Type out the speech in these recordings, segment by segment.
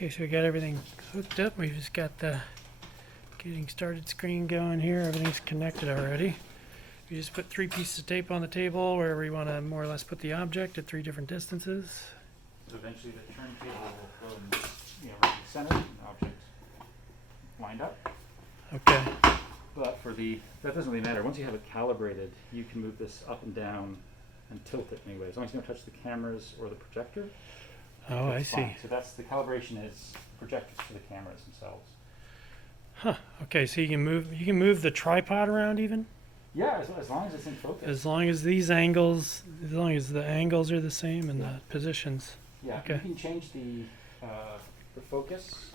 Okay, so we got everything hooked up. We've just got the getting started screen going here. Everything's connected already. We just put 3 pieces of tape on the table wherever you want to more or less put the object at 3 different distances. So eventually the turntable will go in, right in the center, and the object lined up. Okay. But that doesn't really matter. Once you have it calibrated, you can move this up and down and tilt it anyway, as long as you don't touch the cameras or the projector. Oh, I see. Fine. So that's the calibration is projectors for the cameras themselves. Huh. Okay, so you can move the tripod around even? Yeah, as long as it's in focus. As long as the angles are the same and the positions. Yeah, okay. You can change the focus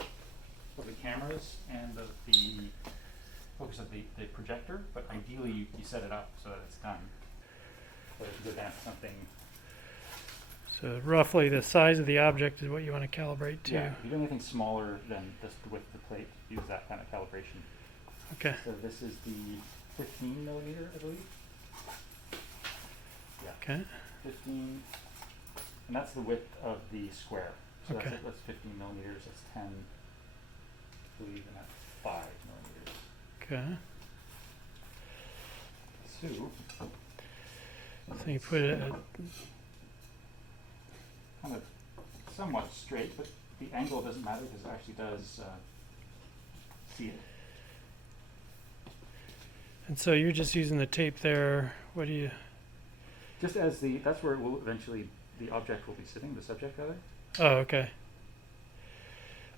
of the cameras and the focus of the projector, but ideally you set it up so that it's done. So if you go down to something. So roughly the size of the object is what you want to calibrate to. Yeah, if you do anything smaller than just the width of the plate, use that kind of calibration. Okay. So this is the 15 millimeter, I believe. Yeah. Okay. 15, and that's the width of the square. So okay. that's 15 millimeters. That's 10, I believe, and that's 5 millimeters. Okay. So you put it at kind of somewhat straight, but the angle doesn't matter because it actually does see it. And so you're just using the tape there. What do you? Just as that's where it will eventually the object will be sitting, the subject rather. Oh, okay.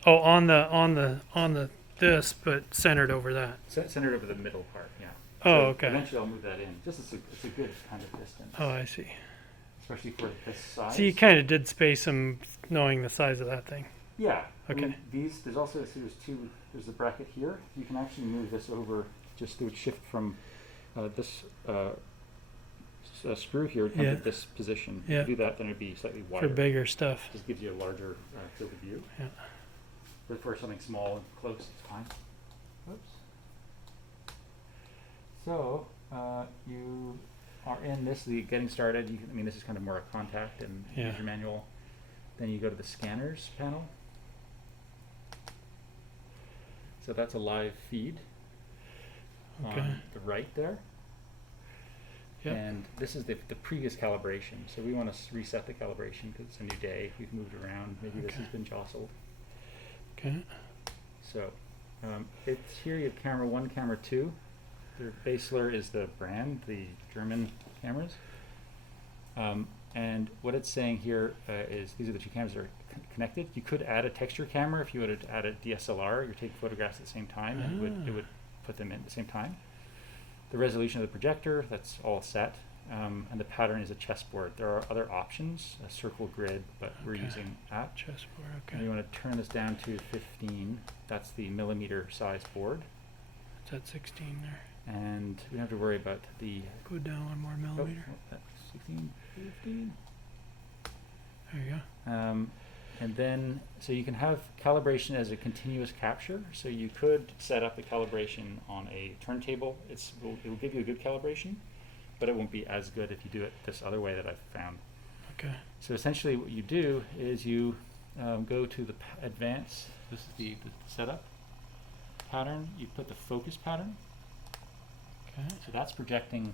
Oh, on the this, but centered over that. Centered over the middle part, yeah. Oh, so okay. Eventually I'll move that in. Just it's a good kind of distance. Oh, I see. Especially for this size. So you kind of did space them, knowing the size of that thing. Yeah. Okay. I mean, there's also there's the bracket here. You can actually move this over. Just do a shift from this screw here to this position. Yeah. If you do that, then it'd be slightly wider. For bigger stuff. Just gives you a larger field of view. Yeah. But for something small and close, it's fine. Oops. So you are in this, getting started. This is kind of more a contact and user manual. Then you go to the scanners panel. So that's a live feed on the right there. Yep. And this is the previous calibration. So we want to reset the calibration because it's a new day. We've moved around. Maybe this has been jostled. Okay. So it's here you have camera 1, camera 2. Their Basler is the brand, the German cameras. And what it's saying here is these are the 2 cameras that are connected. You could add a texture camera if you would add a DSLR. You're taking photographs at the same time, and it would put them in at the same time. The resolution of the projector, that's all set. And the pattern is a chessboard. There are other options, a circle grid, but we're using that. Chessboard, okay. And you want to turn this down to 15. That's the millimeter size board. It's at 16 there. And we don't have to worry about the... Go down 1 more millimeter. That's 16, 15. There you go. And then, so you can have calibration as a continuous capture. So you could set up the calibration on a turntable. It will give you a good calibration, but it won't be as good if you do it this other way that I've found. Okay. So essentially what you do is you go to the advanced, this is the setup pattern. You put the focus pattern. Okay. So that's projecting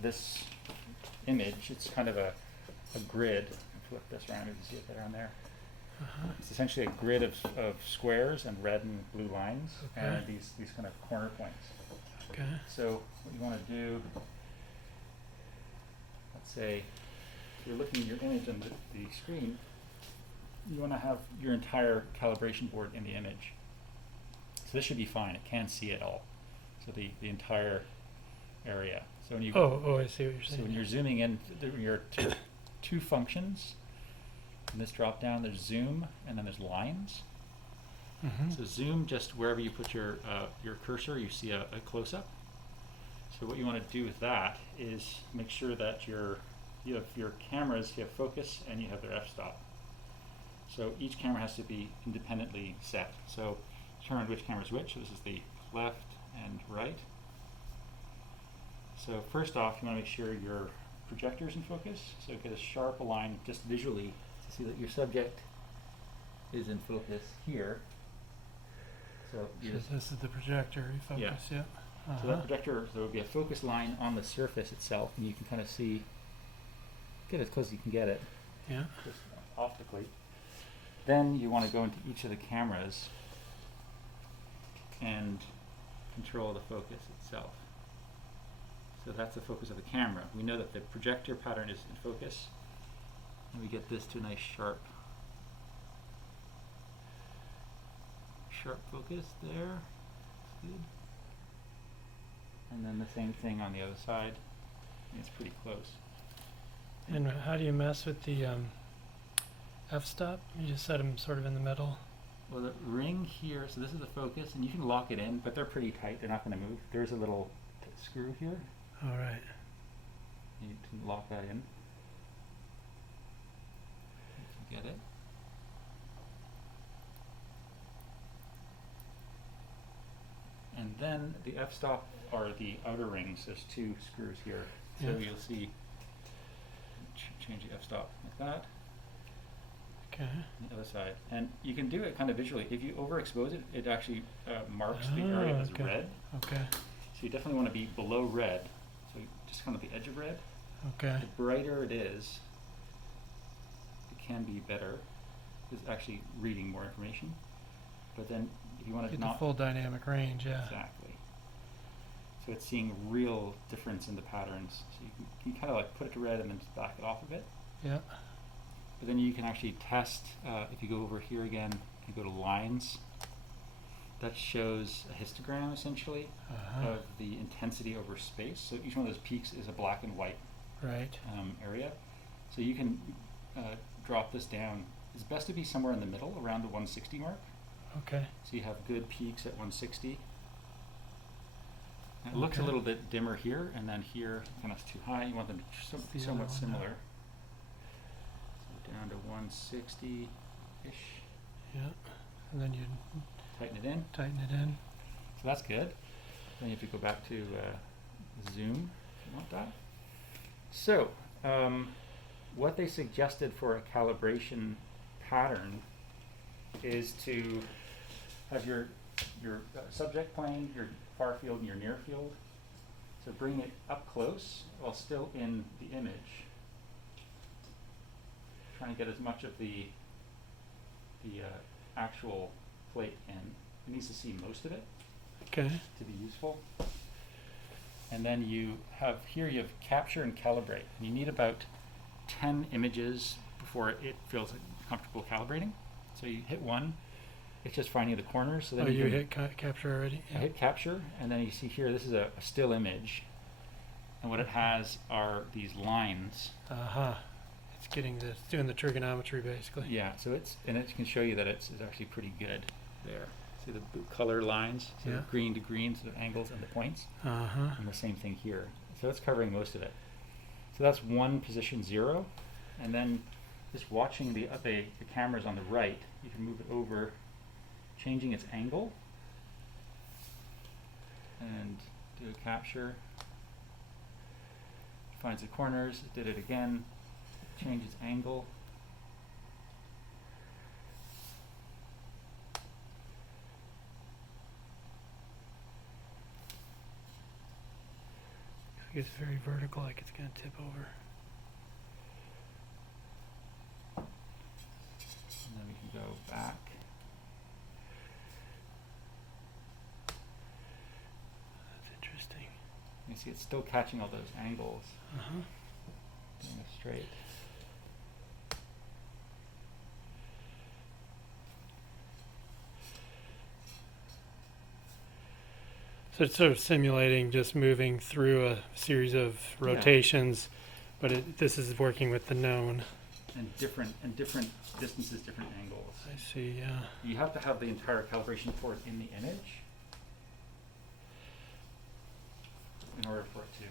this image. It's kind of a grid. Flip this around, you can see it better on there. It's essentially a grid of squares and red and blue lines, and these kind of corner points. Okay. So what you want to do, let's say you're looking at your image on the screen, you want to have your entire calibration board in the image. So this should be fine. It can see it all. So the entire area. So when you I see what you're saying. So when you're zooming in, there are two functions. In this drop down, there's zoom, and then there's lines. So zoom, just wherever you put your cursor, you see a close up. So what you want to do with that is make sure that you have your cameras, you have focus, and you have their f-stop. So each camera has to be independently set. So determine which camera is which. So this is the left and right. So first off, you want to make sure your projector's in focus. So get as sharp a line just visually to see that your subject is in focus here. So you So just, this is the projector refocus, yeah. so that projector, there will be a focus line on the surface itself, and you can kind of see, get as close as you can get it, Yeah. just optically. Then you want to go into each of the cameras and control the focus itself. So that's the focus of the camera. We know that the projector pattern is in focus, and we get this to a nice sharp focus there. That's good. And then the same thing on the other side. And it's pretty close. And how do you mess with the f-stop? You just set them sort of in the middle. Well, the ring here, so this is the focus, and you can lock it in, but they're pretty tight. They're not going to move. There's a little screw here. All right. You can lock that in. You can get it. And then the f-stop are the outer rings. There's two screws here. So Yeah. you'll see, change the f-stop like that, Okay. on the other side. And you can do it kind of visually. If you overexpose it, it actually marks the area as okay. red. Okay. So you definitely want to be below red. So just kind of the edge of red. Okay. The brighter it is, it can be better. It's actually reading more information. But then if you want to Get the not full dynamic range, yeah. exactly. So it's seeing real difference in the patterns. So you can kind of like put it to red and then just back it off a bit. Yeah. But then you can actually test, if you go over here again and go to lines, that shows a histogram essentially of the intensity over space. So each one of those peaks is a black and white Right. area. So you can drop this down. It's best to be somewhere in the middle, around the 160 mark. Okay. So you have good peaks at 160. And it looks a Okay. little bit dimmer here, and then here kind of too high. You want them to The somewhat other one, similar. So down to 160-ish. Yeah. And then you Tighten it in. tighten it in. So that's good. Then you have to go back to zoom if you want that. So what they suggested for a calibration pattern is to have your subject plane, your far field, and your near field. So bring it up close while still in the image. Trying to get as much of the actual plate in. It needs to see most of it Okay. to be useful. And then you have capture and calibrate. And you need about 10 images before it feels comfortable calibrating. So you hit one, it's just finding the corners. So then Oh, you can hit capture already? I hit capture, and then you see here, this is a still image. And what it has are these lines. It's it's doing the trigonometry basically. Yeah, so it can show you that it's actually pretty good there. See the color lines, so Yeah. green to green, so the angles and the points. And the same thing here. So it's covering most of it. So that's one position 0. And then just watching the cameras on the right, you can move it over, changing its angle, and do a capture. Finds the corners, it did it again, change its angle. It's very vertical, like it's going to tip over. And then we can go back. That's interesting. You see it's still catching all those angles, doing it straight. So it's sort of simulating just moving through a series of rotations, but this is working with the known. And different distances, different angles. I see, yeah. You have to have the entire calibration port in the image in order for it to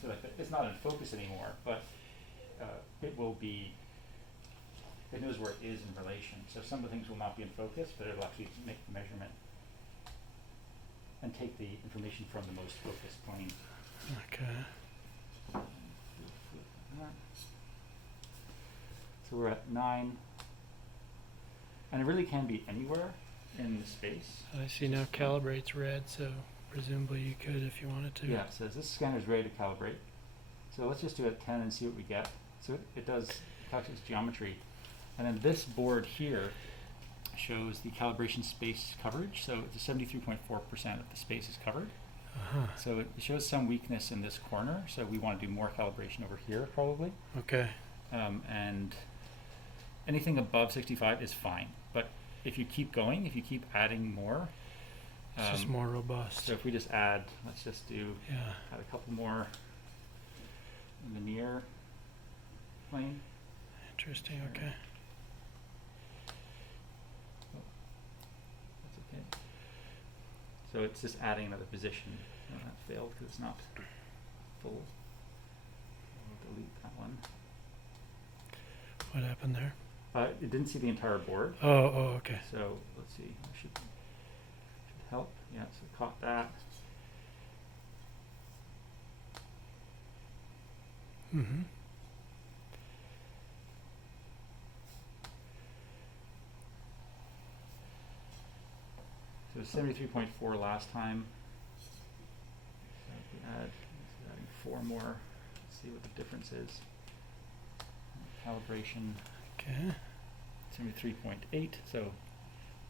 so like it's not in focus anymore, but it will be. It knows where it is in relation. So some of the things will not be in focus, but it'll actually make the measurement and take the information from the most focused plane. Okay. So we're at 9, And it really can be anywhere in the space. I see now calibrate's red, so presumably you could if you wanted to. Yeah, it says this scanner is ready to calibrate. So let's just do it at 10 and see what we get. So it does calculates geometry. And then this board here shows the calibration space coverage. So it's 73.4% of the space is covered. Uh-huh. So it shows some weakness in this corner. So we want to do more calibration over here probably. Okay. And anything above 65 is fine. But if you keep going, if you keep adding more, It's just more robust. so if we just add, let's just do Yeah. add a couple more in the near plane. Interesting. Okay. That's okay. So it's just adding another position. Oh, that failed because it's not full. We'll delete that one. What happened there? It didn't see the entire board. Oh, okay. So let's see. Should help. Yeah, so it caught that. Mm-hmm. So it was 73.4 last time. So if we add, let's adding 4 more. Let's see what the difference is. Calibration Okay. 73.8. So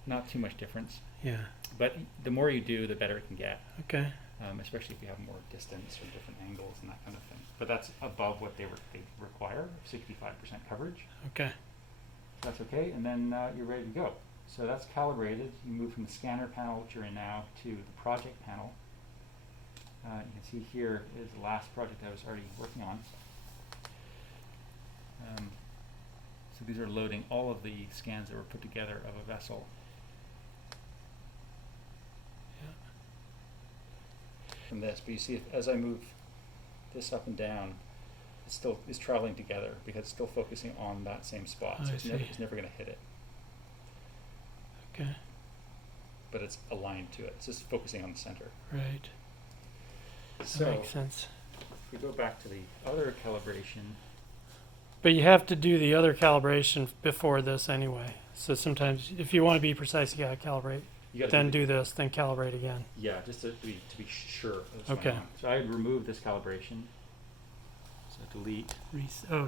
not too much difference. Yeah. But the more you do, the better it can get. Okay. Especially if you have more distance or different angles and that kind of thing. But that's above what they require, 65% coverage. Okay. So that's okay, and then you're ready to go. So that's calibrated. You move from the scanner panel, which you're in now, to the project panel. You can see here is the last project I was already working on. So these are loading all of the scans that were put together of a vessel. From this, but you see as I move this up and down, it still is traveling together because it's still focusing on that same spot. So I it's never going to hit it, Okay. but it's aligned to it. It's just focusing on the center. Right. So That makes sense. if we go back to the other calibration, But you have to do the other calibration before this anyway. So sometimes, if you want to be precise, you gotta calibrate. you got Then do this, then calibrate again. yeah, just to be sure. Of what's Okay. going on. So I removed this calibration. So delete,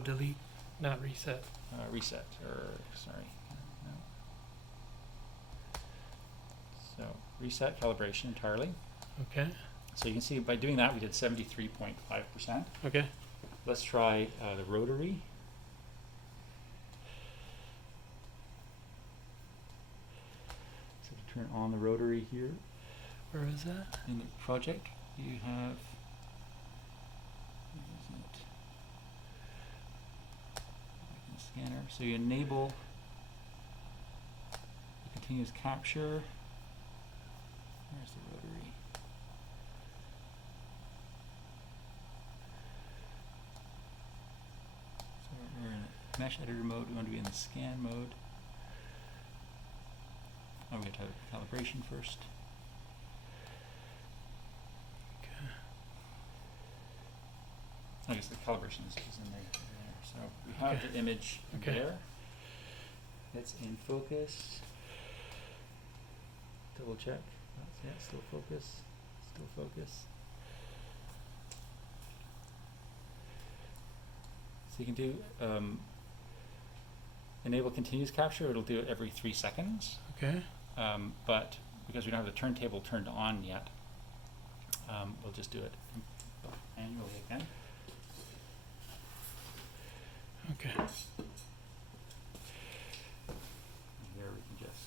Delete, not reset. reset, or sorry, no. So reset calibration entirely. Okay. So you can see by doing that we did 73.5%. Okay. Let's try the rotary. So to turn on the rotary here Where is that? in the project, you have, where is it? Back in the scanner. So you enable the continuous capture. Where's the rotary? So we're in mesh editor mode. We want to be in the scan mode. Oh, we have to have calibration first. Okay. I guess the calibration is in there. So we have Okay. the image Okay. there. It's in focus. Double check. That's it. Still focus. Still focus. So you can do enable continuous capture. It'll do it every 3 seconds. Okay. But because we don't have the turntable turned on yet, we'll just do it manually again. Okay. And here we can just,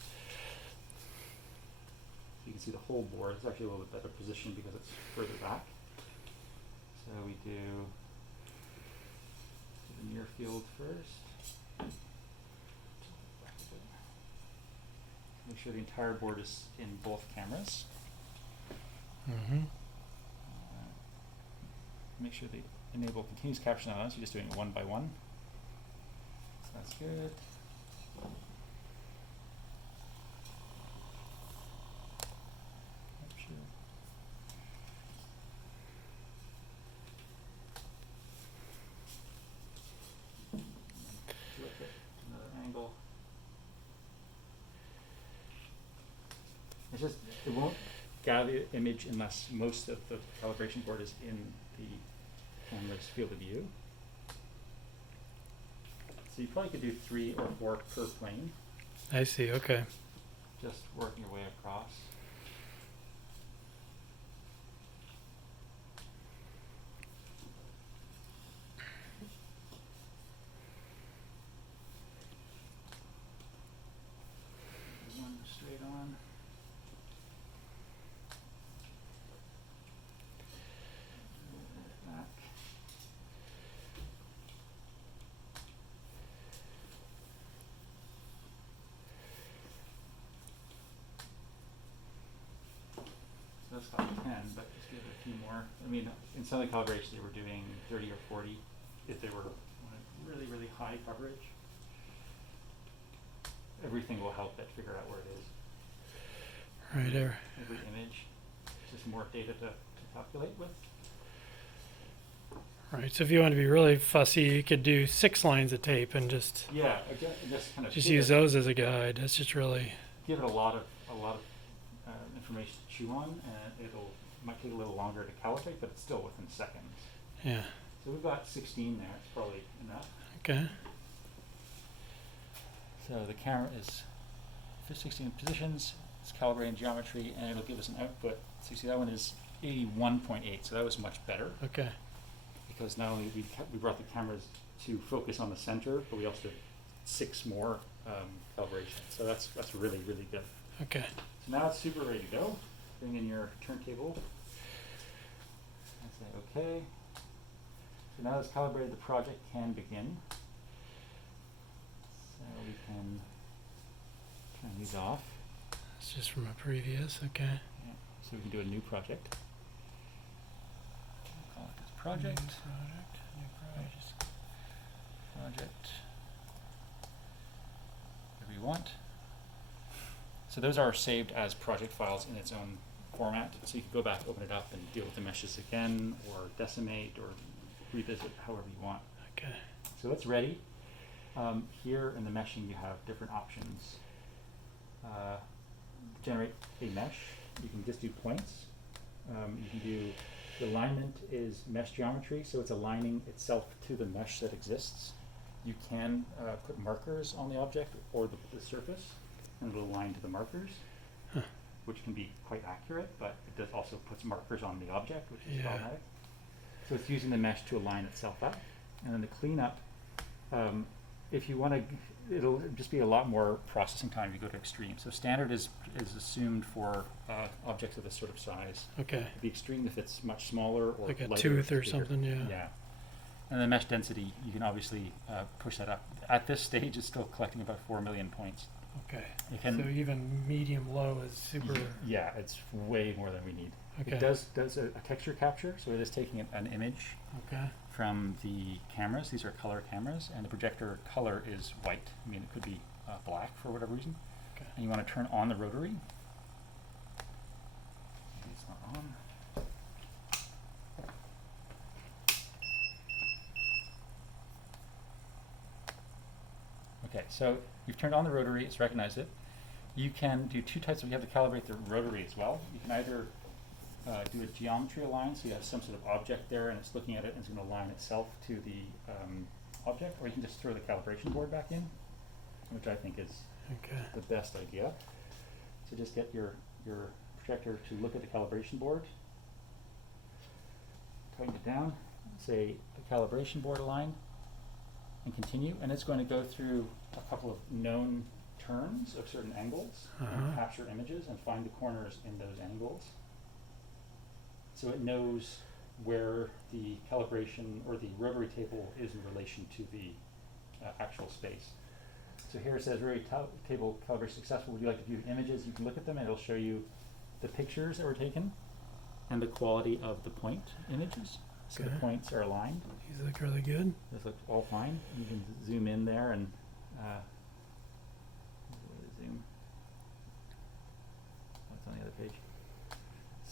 you can see the whole board. It's actually a little bit better position because it's further back. So we do the near field first. Make sure the entire board is in both cameras. Mm-hmm. Make sure they enable continuous caption on, so you're just doing it one by one. So that's good. Capture. Flip it to another angle. It won't gather the image unless most of the calibration board is in the camera's field of view. So you probably could do 3 or 4 per plane, I see, okay. just working your way across. One straight on. Back. So that's about 10, but just give it a few more. I mean, in some of the calibrations they were doing 30 or 40 if they were really, really high coverage. Everything will help it figure out where it is. Right there. Every image. Just more data to calculate with. Right, so if you want to be really fussy, you could do 6 lines of tape and just Again, just kind of use those as a guide. That's just really, give it a lot of information to chew on, and might take a little longer to calibrate, but it's still within seconds. yeah, So we've got 16 there. It's probably enough. okay. So the camera is 16 positions. It's calibrating geometry, and it'll give us an output. So you see that one is 81.8. So that was much better Okay, because not only we brought the cameras to focus on the center, but we also did 6 more calibrations. So that's really, really good. okay. So now it's super ready to go. Bring in your turntable. And say okay. So now it's calibrated, the project can begin. So we can turn these off. It's just from a previous, okay. Yeah. So we can do a new project. Call it this project. Project. Whatever you want. So those are saved as project files in its own format. So you can go back, open it up, and deal with the meshes again, or decimate, or revisit however you want. Okay, So it's ready. Here in the meshing, you have different options. Generate a mesh. You can just do points. You can do the alignment is mesh geometry, so it's aligning itself to the mesh that exists. You can put markers on the object or the surface, and it'll align to the markers, Huh. which can be quite accurate, but it does also puts markers on the object, which is Yeah. problematic. So it's using the mesh to align itself up. And then the cleanup, if you want to, it'll just be a lot more processing time if you go to extreme. So standard is assumed for objects of this sort of size. okay. It'd be extreme if it's much smaller or Like a lighter, tooth or bigger. something, yeah. Yeah. And the mesh density, you can obviously push that up. At this stage, it's still collecting about 4 million points. Okay, You can, so even medium low is super, yeah, it's way more than we need. okay. It does a texture capture, so it is taking an image Okay, from the cameras. These are color cameras, and the projector color is white. I mean, it could be black for whatever reason. okay. And you want to turn on the rotary. Maybe it's not on. Okay, so you've turned on the rotary, it's recognized it. You can do 2 types of, you have to calibrate the rotary as well. You can either do a geometry align, so you have some sort of object there and it's looking at it and it's going to align itself to the object, or you can just throw the calibration board back in, which I think is Okay, the best idea. So just get your projector to look at the calibration board, tighten it down, say the calibration board align, and continue, and it's going to go through a couple of known turns of certain angles Uh-huh. and capture images and find the corners in those angles. So it knows where the calibration or the rotary table is in relation to the actual space. So here it says rotary table calibration successful. Would you like to view images? You can look at them and it'll show you the pictures that were taken and the quality of the point images. So the Okay. points are aligned. these look really good. This looks all fine. You can zoom in there and zoom. That's on the other page.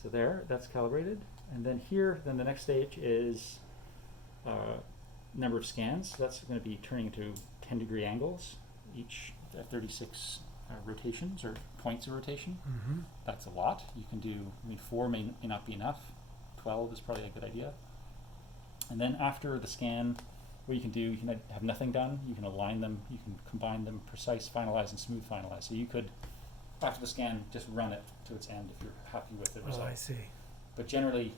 So there, that's calibrated. And then here, then the next stage is number of scans. So that's going to be turning into 10-degree angles, each at 36 rotations or points of rotation. Mm-hmm. That's a lot. You can do, I mean, 4 may not be enough. 12 is probably a good idea. And then after the scan, what you can do, you can have nothing done. You can align them. You can combine them, precise finalize and smooth finalize. So you could, after the scan, just run it to its end if you're happy with the result. Oh, I see. But generally,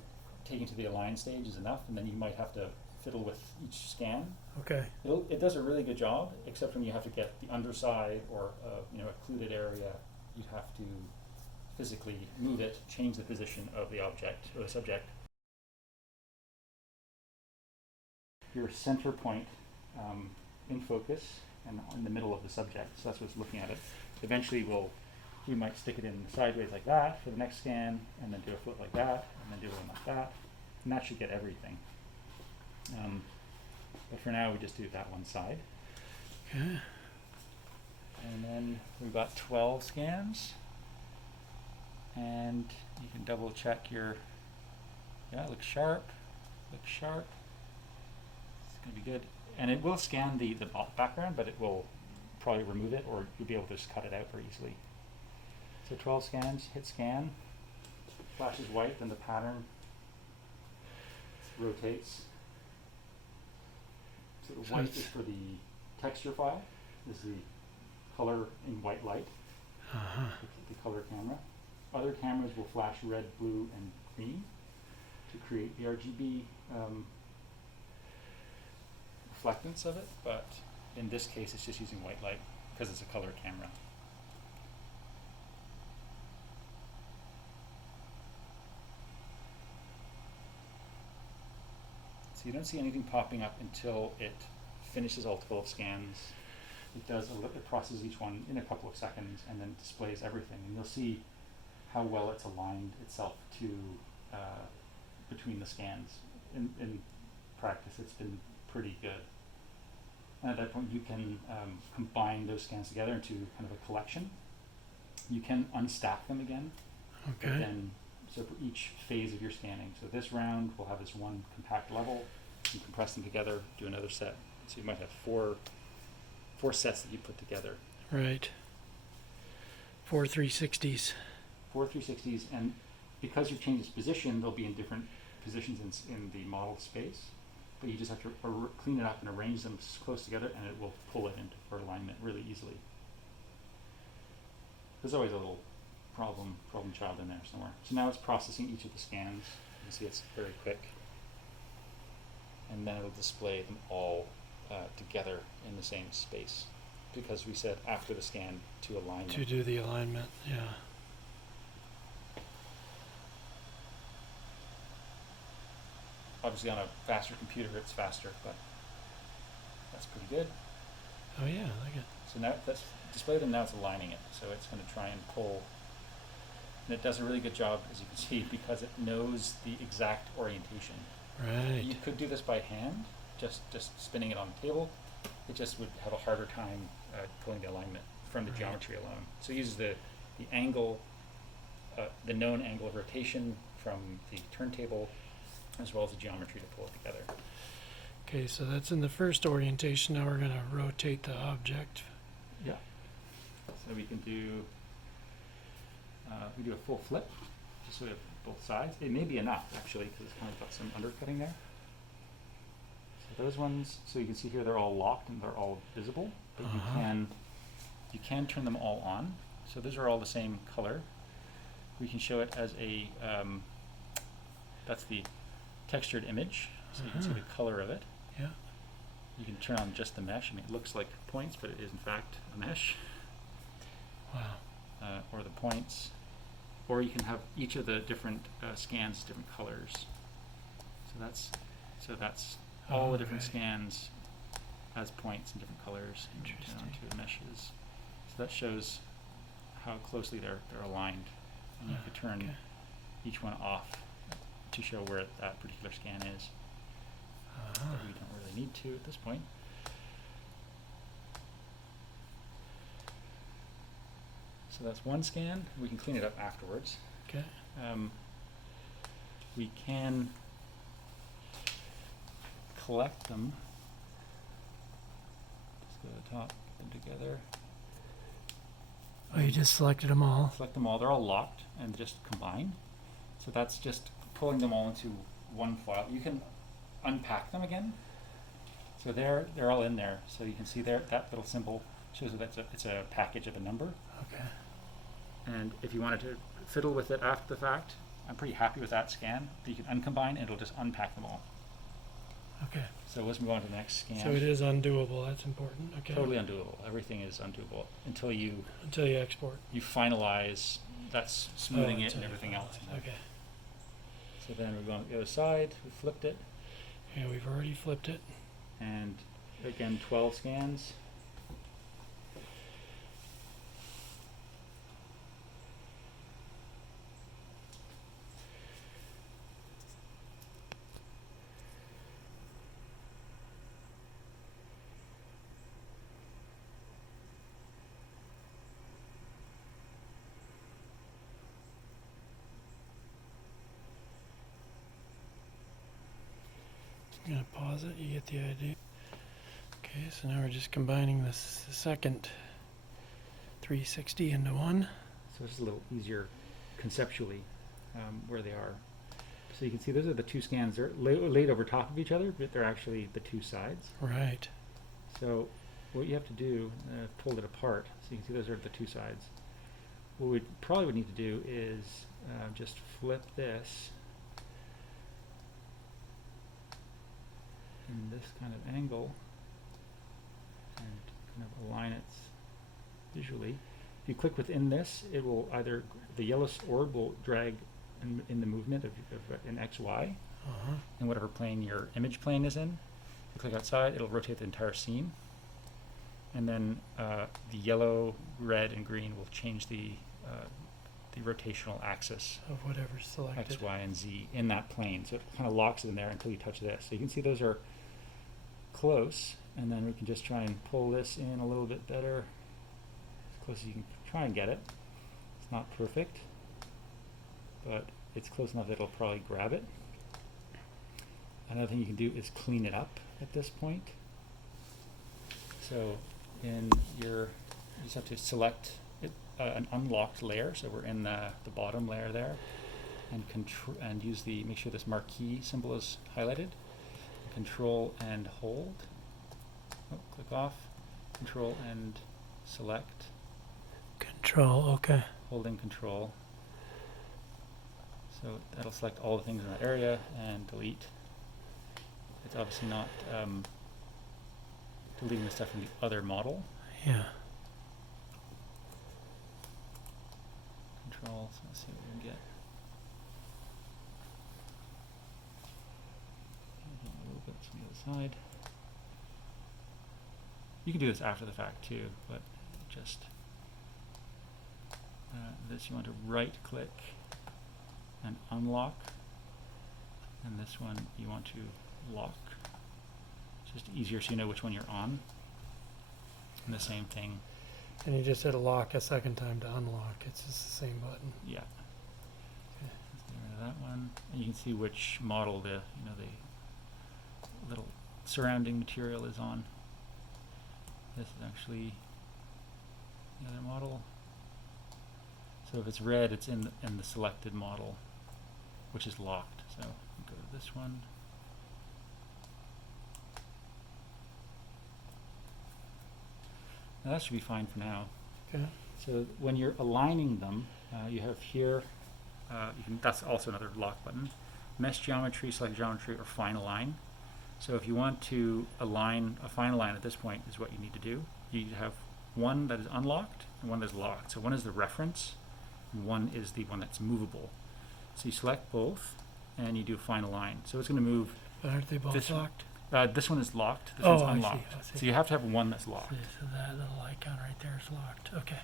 taking to the align stage is enough, and then you might have to fiddle with each scan. Okay. It does a really good job, except when you have to get the underside or occluded area, you have to physically move it, change the position of the object or the subject. Your center point in focus and in the middle of the subject, so that's what's looking at it. Eventually we might stick it in sideways like that for the next scan, and then do a flip like that, and then do one like that, and that should get everything. But for now we just do that one side. Okay. And then we've got 12 scans, and you can double check it looks sharp, it's gonna be good. And it will scan the background, but it will probably remove it, or you'll be able to just cut it out very easily. So 12 scans, hit scan, flashes white, then the pattern rotates. So the white is for the texture file. This is the color in white light, Uh-huh. the color camera. Other cameras will flash red, blue, and green to create the RGB reflectance of it, but in this case it's just using white light because it's a color camera. So you don't see anything popping up until it finishes all 12 scans. It processes each one in a couple of seconds and then displays everything. And you'll see how well it's aligned itself to between the scans. In practice, it's been pretty good. And at that point, you can combine those scans together into kind of a collection. You can unstack them again. Okay. But then, so for each phase of your scanning, so this round will have this one compact level. You compress them together, do another set. So you might have four sets that you put together. Right. 4 360s. 4 360s, and because you've changed its position, they'll be in different positions in the model space. But you just have to clean it up and arrange them close together, and it will pull it into for alignment really easily. There's always a little problem child in there somewhere. So now it's processing each of the scans. You can see it's very quick. And then it'll display them all together in the same space, because we said after the scan to align them. To do the alignment, yeah. Obviously on a faster computer it's faster, but that's pretty good. Oh yeah, look at. So now that's displayed, and now it's aligning it. So it's going to try and pull, and it does a really good job, as you can see, because it knows the exact orientation. Right. You could do this by hand, just spinning it on the table. It just would have a harder time pulling the alignment from the geometry alone. So it uses the angle, the known angle of rotation from the turntable, as well as the geometry to pull it together. Okay, so that's in the first orientation. Now we're going to rotate the object. Yeah. So we can do a full flip, just so we have both sides. It may be enough actually, because it's kind of got some undercutting there. So those ones, so you can see here they're all locked and they're all visible, but you can turn them all on. So those are all the same color. We can show it as a that's the textured image, so you can see the color of it. Yeah. You can turn on just the mesh. I mean, it looks like points, but it is in fact a mesh. Wow. Or the points. Or you can have each of the different scans different colors. So that's all the different scans as points in different colors down to the meshes. So that shows how closely they're aligned. And you could turn each one off to show where that particular scan is. But we don't really need to at this point. So that's one scan. We can clean it up afterwards. Okay. We can collect them. Just go to the top, put them together. Oh, you just selected them all. Select them all. They're all locked and just combine. So that's just pulling them all into one file. You can unpack them again. So they're all in there. So you can see there that little symbol shows that it's a package of a number. Okay. And if you wanted to fiddle with it after the fact, I'm pretty happy with that scan. You can uncombine and it'll just unpack them all. Okay. So let's move on to the next scan. So it is undoable. That's important. Okay. Totally undoable. Everything is undoable until you export. finalize. That's smoothing it until and you everything else. finalize. Okay. So then we're going to the other side. We flipped it, Yeah, we've already flipped it. and again 12 scans. I'm gonna pause it. You get the idea. Okay, so now we're just combining this second 360 into one. So it's a little easier conceptually where they are. So you can see those are the two scans. They're laid over top of each other, but they're actually the two sides. Right. So what you have to do, pulled it apart, so you can see those are the two sides. What we probably would need to do is just flip this in this kind of angle and kind of align it visually. If you click within this, it will either, the yellow orb will drag in the movement of in XY, Uh-huh. in whatever plane your image plane is in. If you click outside, it'll rotate the entire scene. And then the yellow, red, and green will change the rotational axis, Of whatever's selected. X, Y, and Z, in that plane. So it kind of locks it in there until you touch this. So you can see those are close, and then we can just try and pull this in a little bit better, as close as you can try and get it. It's not perfect, but it's close enough that it'll probably grab it. Another thing you can do is clean it up at this point. So in your, you just have to select it, an unlocked layer. So we're in the bottom layer there, and use the, make sure this marquee symbol is highlighted. Control and hold. Oh, click off. Control and select. Control, okay. Holding control. So that'll select all the things in that area and delete. It's obviously not deleting the stuff from the other model. Yeah. Control, so let's see what we can get. A little bit to the other side. You can do this after the fact too, but just this you want to right click and unlock, and this one you want to lock. It's just easier so you know which one you're on. And the same thing. And you just hit a lock a second time to unlock. It's just the same button. Yeah. Okay. Let's get rid of that one. And you can see which model the the little surrounding material is on. This is actually the other model. So if it's red, it's in the selected model, which is locked. So go to this one. Now that should be fine for now. Okay. So when you're aligning them, you have here, that's also another lock button. Mesh geometry, select geometry, or fine align. So if you want to align a fine line at this point is what you need to do. You have one that is unlocked and one that is locked. So one is the reference, and one is the one that's movable. So you select both and you do fine align. So it's going to move. But aren't they both This- locked? This one is locked, this Oh, one's I see, unlocked. I see. So you have to have one that's locked. So that little icon right there is locked. Okay.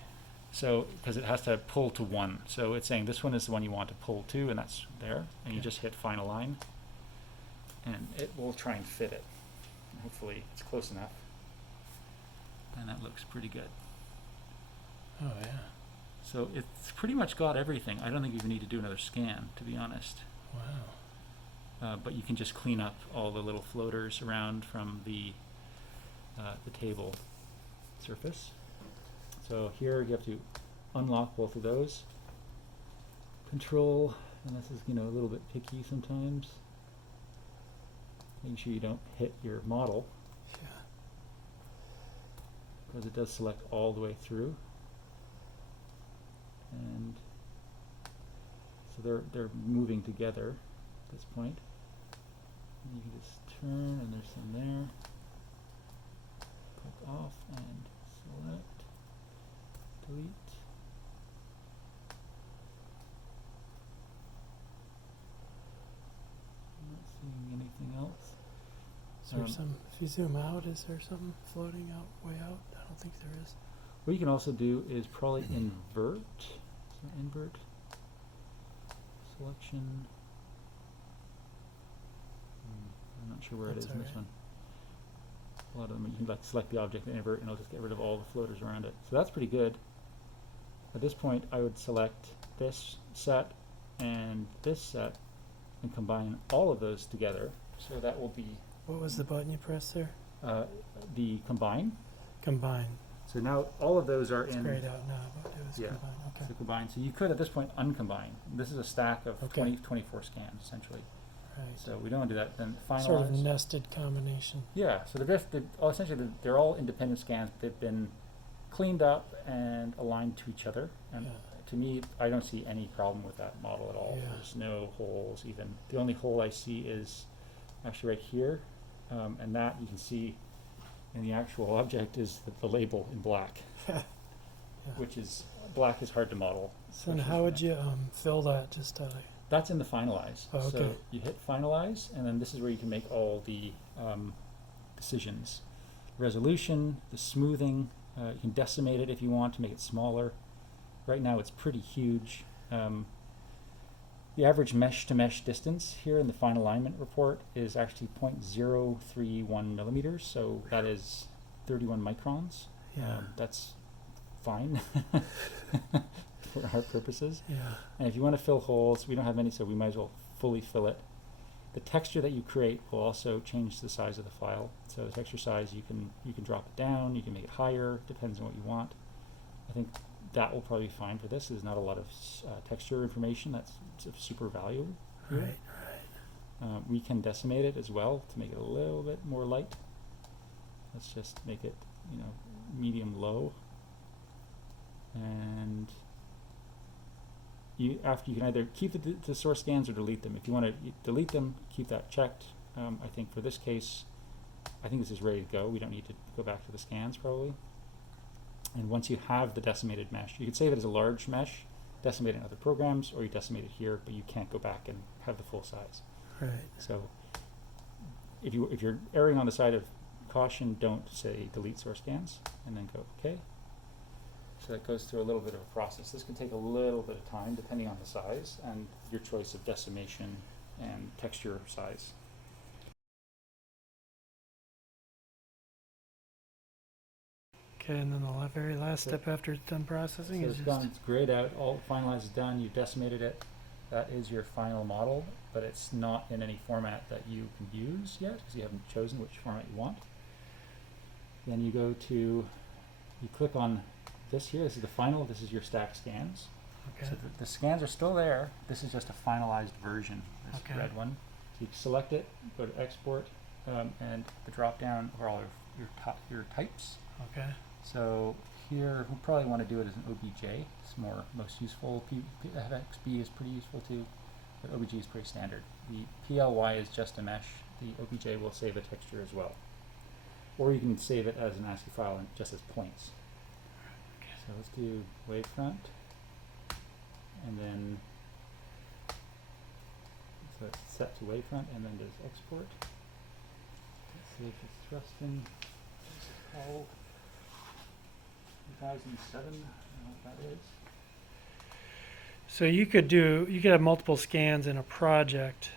So, because it has to pull to one. So it's saying this one is the one you want to pull to, and that's there. And you Okay. just hit fine align, and it will try and fit it. Hopefully it's close enough. And that looks pretty good. Oh, yeah. So it's pretty much got everything. I don't think you even need to do another scan, to be honest. Wow. But you can just clean up all the little floaters around from the table surface. So here you have to unlock both of those. Control, and this is, you know, a little bit picky sometimes. Making sure you don't hit your model, Yeah. because it does select all the way through. And so they're moving together at this point. And you can just turn, and there's some there. Click off and select, delete. I'm not seeing anything else. Is there some, if you zoom out, is there something floating out, way out? I don't think there is. What you can also do is probably invert. So invert selection. I'm not sure where it is in this one. A lot of them you can like select the object and invert, and it'll just get rid of all the floaters around it. So that's pretty good. At this point, I would select this set and this set and combine all of those together. So that will be What was the button you pressed there? the combine. Combine. So now all of those are It's in. grayed out now, but it was Yeah. combine. Okay. So combine. So you could at this point uncombine. This is a stack of Okay. 24 scans essentially. Right. So we don't want to do that. Then finalize. Sort of nested combination. Yeah. So essentially they're all independent scans. But they've been cleaned up and aligned to each other. And Yeah. to me, I don't see any problem with that model at all. Yeah. There's no holes even. The only hole I see is actually right here, and that you can see in the actual object is the label in black, Yeah. which is black is hard to model. So then especially how for would that. you fill that? Just That's in the finalize. Oh, So okay. you hit finalize, and then this is where you can make all the decisions. Resolution, the smoothing, you can decimate it if you want to make it smaller. Right now it's pretty huge. The average mesh to mesh distance here in the fine alignment report is actually 0.031 millimeters, so that is 31 microns. yeah. That's fine for our purposes. Yeah. And if you want to fill holes, we don't have many, so we might as well fully fill it. The texture that you create will also change the size of the file. So the texture size, you can drop it down, you can make it higher, depends on what you want. I think that will probably be fine for this. There's not a lot of texture information that's super valuable here. Right. We can decimate it as well to make it a little bit more light. Let's just make it, you know, medium low. And after you can either keep the source scans or delete them. If you want to delete them, keep that checked. I think for this case, I think this is ready to go. We don't need to go back to the scans probably. And once you have the decimated mesh, you can save it as a large mesh, decimate it in other programs, or you decimate it here, but you can't go back and have the full size. Right. So if you're erring on the side of caution, don't say delete source scans and then go OK. So that goes through a little bit of a process. This can take a little bit of time depending on the size and your choice of decimation and texture size. Okay, and then the very last step after it's done processing So is it's just done, it's grayed out, all finalized is done, you've decimated it. That is your final model, but it's not in any format that you can use yet because you haven't chosen which format you want. Then you go to, you click on this here, this is the final, this is your stack scans. okay. So the scans are still there, this is just a finalized version, this Okay. red one. So you select it, go to export, and the drop down are all your types. Okay. So here, we probably want to do it as an OBJ. It's most useful. FXB is pretty useful too, but OBJ is pretty standard. The PLY is just a mesh. The OBJ will save a texture as well. Or you can save it as an ASCII file and just as points. Okay. So let's do wavefront, and then so it's set to wavefront, and then there's export. Let's see if it's thrusting. This is called 2007. I don't know what that is. So you could have multiple scans in a project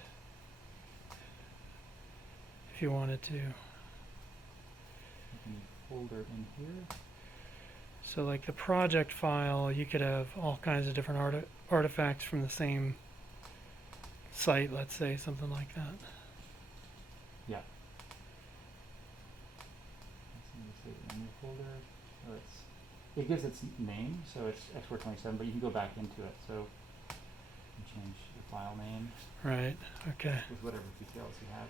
if you wanted to. Any folder in here. So like the project file, you could have all kinds of different artifacts from the same site, let's say, something like that. Yeah. Let's see, in the folder. Oh, it gives its name, so it's export 27, but you can go back into it. So you can change the file name Right. Okay. with whatever details you have.